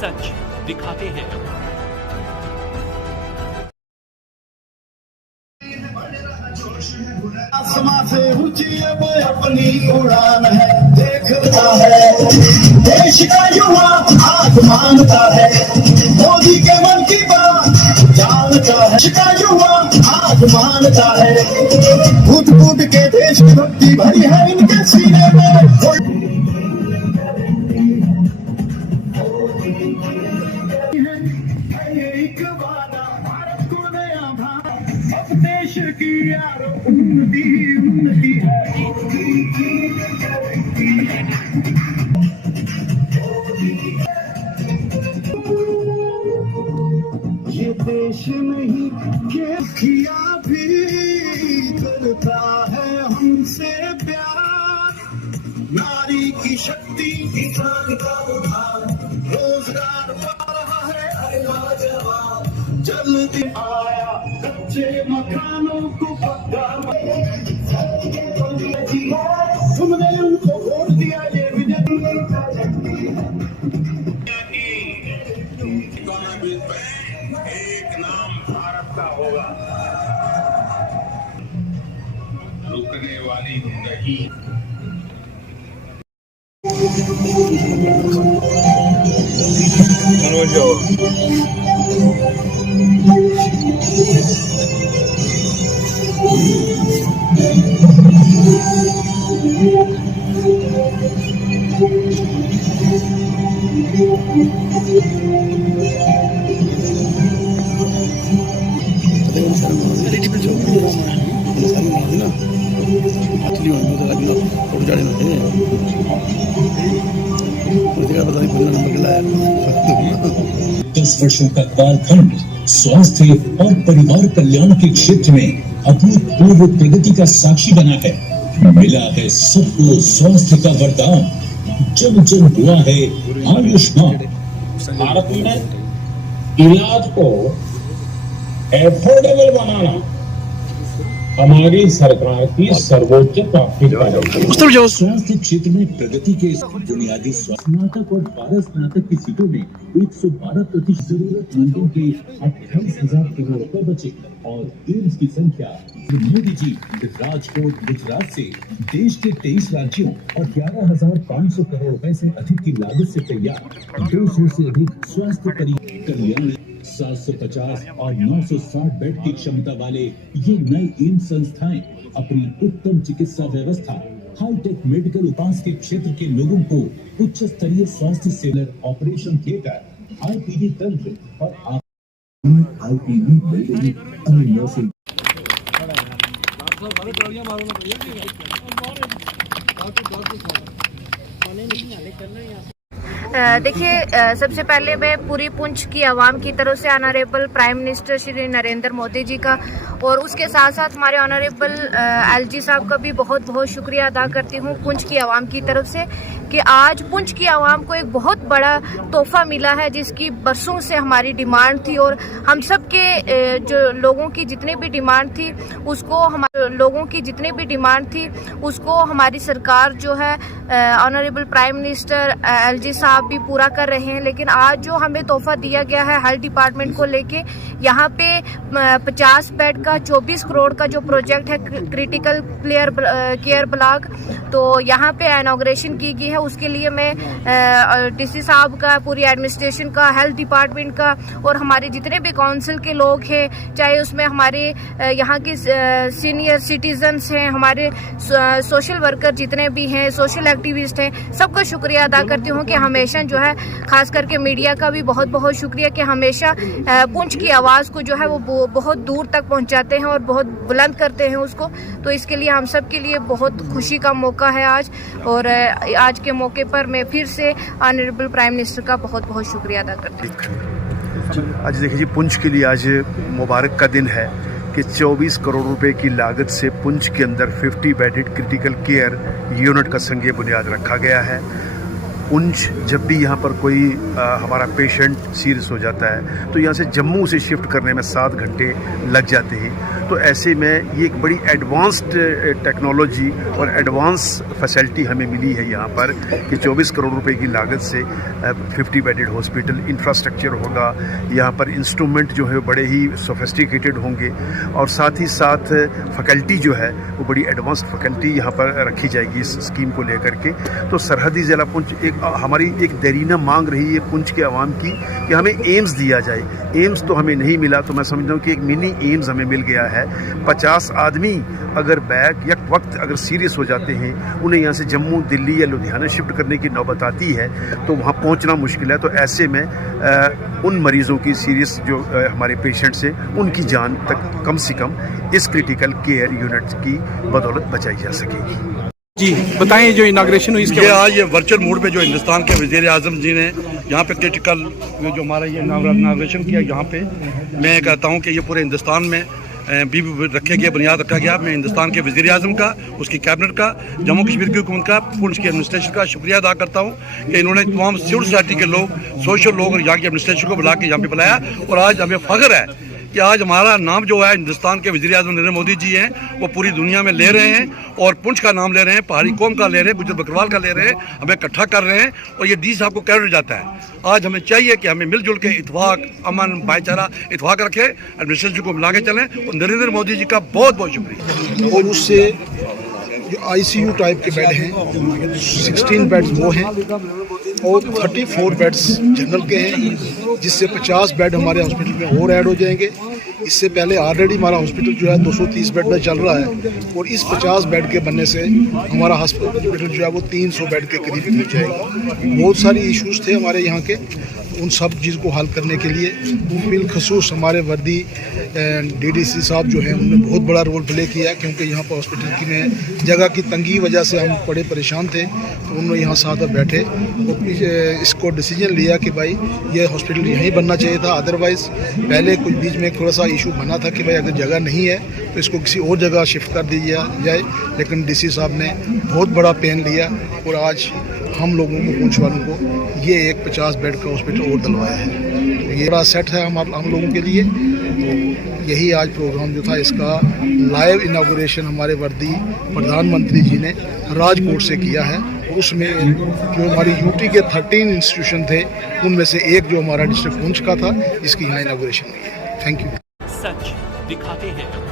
सच दिखाते हैं। आसमां से ऊंची अब अपनी उड़ान है, देखता है देश का युवा आज मानता है, मोदी के मन की बात जानता है, देश का युवा आज मानता है, कूद कूद के देश की भक्ति भरी है इनके सीने में। एक वादा भारत को नया भारत, अब देश की यार उन्नति है। ये देश नहीं किया भी करता है हमसे प्यार, नारी की शक्ति किसान का उद्धार, रोजगार पा रहा है हर नौजवान, जल्दी आया कच्चे मकानों को पक्का, तुमने उनको वोट दिया ये एक नाम भारत का होगा, रुकने वाली नहीं। दस वर्षों का कालखंड स्वास्थ्य और परिवार कल्याण के क्षेत्र में अभूतपूर्व प्रगति का साक्षी बना है। मिला है सबको स्वास्थ्य का वरदान, जन जन हुआ है आयुष्मान। भारत में इलाज को एफोर्डेबल बनाना हमारी सरकार की सर्वोच्च प्राथमिकता है। स्वास्थ्य क्षेत्र में प्रगति के बुनियादी स्नातक और 12 स्नातक की सीटों में 112% जरूरतमंदों के 28,000 करोड़ रुपए बचे और एम्स की संख्या। मोदी जी राजकोट गुजरात से देश के 23 राज्यों और 11,500 करोड़ रुपए से अधिक की लागत से तैयार 200 से अधिक स्वास्थ्य कल्याण 750 और 960 बेड की क्षमता वाले ये नए एम्स संस्थाएं अपनी उत्तम चिकित्सा व्यवस्था, हाईटेक मेडिकल उपास के क्षेत्र के लोगों को उच्च स्तरीय स्वास्थ्य सेवा, ऑपरेशन थिएटर, आईपीडी तंत्र और आईपीडी बिल्डिंग नर्सिंग। देखिए, सबसे पहले मैं पूरी पुंछ की आवाम की तरफ से honourable prime minister Shri Narendra Modi ji का और उसके साथ साथ हमारे ऑनरेबल एलजी साहब का भी बहुत बहुत शुक्रिया अदा करती हूँ पुंछ की आवाम की तरफ से कि आज पुंछ की आवाम को एक बहुत बड़ा तोहफा मिला है, जिसकी बरसों से हमारी डिमांड थी और हम सब के जो लोगों की जितनी भी डिमांड थी उसको हमारी सरकार जो है ऑनरेबल प्राइम मिनिस्टर एलजी साहब भी पूरा कर रहे हैं। लेकिन आज जो हमें तोहफा दिया गया है हेल्थ डिपार्टमेंट को लेके, यहाँ पे 50 बेड का 24 करोड़ का जो प्रोजेक्ट है क्रिटिकल केयर ब्लॉक, तो यहाँ पे इनॉग्रेशन की गई है। उसके लिए मैं डीसी साहब का, पूरी एडमिनिस्ट्रेशन का, हेल्थ डिपार्टमेंट का और हमारे जितने भी काउंसिल के लोग हैं, चाहे उसमें हमारे यहाँ के सीनियर सिटीजन्स हैं, हमारे सोशल वर्कर जितने भी हैं, सोशल एक्टिविस्ट हैं, सबका शुक्रिया अदा करती हूँ कि हमेशा जो है, खास करके मीडिया का भी बहुत बहुत शुक्रिया कि हमेशा पुंछ की आवाज़ को जो है वो बहुत दूर तक पहुँचाते हैं और बहुत बुलंद करते हैं उसको। तो इसके लिए हम सब के लिए बहुत खुशी का मौका है आज, और आज के मौके पर मैं फिर से ऑनरेबल प्राइम मिनिस्टर का बहुत बहुत शुक्रिया अदा करती हूँ। आज देखिए जी, पुंछ के लिए आज मुबारक का दिन है कि 24 करोड़ रुपए की लागत से पुंछ के अंदर 50 बेडेड क्रिटिकल केयर यूनिट का संग बुनियाद रखा गया है। पुंछ जब भी यहाँ पर कोई हमारा पेशेंट सीरियस हो जाता है तो यहाँ से जम्मू से शिफ्ट करने में 7 घंटे लग जाते हैं। तो ऐसे में ये एक बड़ी एडवांस्ड टेक्नोलॉजी और एडवांस फैसिलिटी हमें मिली है यहाँ पर कि 24 करोड़ रुपए की लागत से 50 बेडेड हॉस्पिटल, इंफ्रास्ट्रक्चर होगा यहाँ पर, इंस्ट्रूमेंट जो है बड़े ही सोफिस्टिकेटेड होंगे और साथ ही साथ फैकल्टी जो है वो बड़ी एडवांस्ड फैकल्टी यहाँ पर रखी जाएगी इस स्कीम को लेकर के। तो सरहदी ज़िला पुंछ एक हमारी एक देरीना मांग रही है पुंछ के अवाम की कि हमें एम्स दिया जाए। एम्स तो हमें नहीं मिला, तो मैं समझता हूँ कि एक मिनी एम्स हमें मिल गया है। 50 आदमी अगर बैग या वक्त अगर सीरियस हो जाते हैं, उन्हें यहाँ से जम्मू, दिल्ली या लुधियाना शिफ्ट करने की नौबत आती है तो वहाँ पहुँचना मुश्किल है। तो ऐसे में उन मरीज़ों की सीरियस जो हमारे पेशेंट्स हैं उनकी जान तक कम से कम इस क्रिटिकल केयर यूनिट की बदौलत बचाई जा सकेगी। जी बताएं, जो इनाग्रेशन हुई इसके ये आज ये वर्चुअल मोड पे जो हिंदुस्तान के वज़ीर आज़म जी ने यहाँ पे क्रिटिकल जो हमारा ये इनाग्रेशन किया, यहाँ पे मैं कहता हूँ कि ये पूरे हिंदुस्तान में भी रखे गए, बुनियाद रखा गया। मैं हिंदुस्तान के वज़ीर आज़म का, उसकी कैबिनेट का, जम्मू कश्मीर की हुकूमत का, पुंछ की एडमिनिस्ट्रेशन का शुक्रिया अदा करता हूँ कि इन्होंने तमाम सिविल सोसाइटी के लोग, सोशल लोग और यहाँ की एडमिनिस्ट्रेशन को बुला के यहाँ पे बुलाया। और आज हमें फ़ख्र है कि आज हमारा नाम जो है हिंदुस्तान के वज़ीर आज़म नरेंद्र मोदी जी हैं, वो पूरी दुनिया में ले रहे हैं और पुंछ का नाम ले रहे हैं, पहाड़ी कौम का ले रहे हैं, गुजर बकरवाल का ले रहे हैं, हमें इकट्ठा कर रहे हैं और ये डी साहब को कैबिनेट जाता है। आज हमें चाहिए कि हमें मिलजुल के इत्तेफाक, अमन, भाईचारा इत्तेफाक रखें, एडमिनिस्ट्रेशन को मिला के चलें। और नरेंद्र मोदी जी का बहुत बहुत शुक्रिया। और उससे जो ICU टाइप के बेड हैं, 16 बेड्स वो हैं और 34 बेड्स जनरल के हैं, जिससे 50 बेड हमारे हॉस्पिटल में और ऐड हो जाएंगे। इससे पहले ऑलरेडी हमारा हॉस्पिटल जो है 230 बेड में चल रहा है और इस 50 बेड के बनने से हमारा हॉस्पिटल जो है वो 300 बेड के करीब पहुँच जाएगा। बहुत सारी इश्यूज़ थे हमारे यहाँ के, उन सब चीज़ को हल करने के लिए बिलखसूस हमारे वर्दी DDC साहब जो हैं उन्होंने बहुत बड़ा रोल प्ले किया, क्योंकि यहाँ पर हॉस्पिटल की में जगह की तंगी वजह से हम बड़े परेशान थे। तो उन्होंने यहाँ साथ बैठे और इसको डिसीजन लिया कि भाई ये हॉस्पिटल यहीं बनना चाहिए था। अदरवाइज़ पहले कुछ बीच में थोड़ा सा इशू बना था कि भाई अगर जगह नहीं है तो इसको किसी और जगह शिफ्ट कर दी जाए, लेकिन DC साहब ने बहुत बड़ा पेन लिया और आज हम लोगों को, पुंछ वालों को, ये एक 50 बेड का हॉस्पिटल और दिलवाया है। तो ये बड़ा सेट है हम लोगों के लिए। तो यही आज प्रोग्राम जो था, इसका लाइव इनागुरेशन हमारे वर्दी प्रधानमंत्री जी ने राजकोट से किया है। उसमें जो हमारी UT के 13 इंस्टीट्यूशन थे, उनमें से एक जो हमारा डिस्ट्रिक्ट पुंछ का था, जिसकी यहाँ इनागुरेशन हुई है। Thank you. सच दिखाते हैं।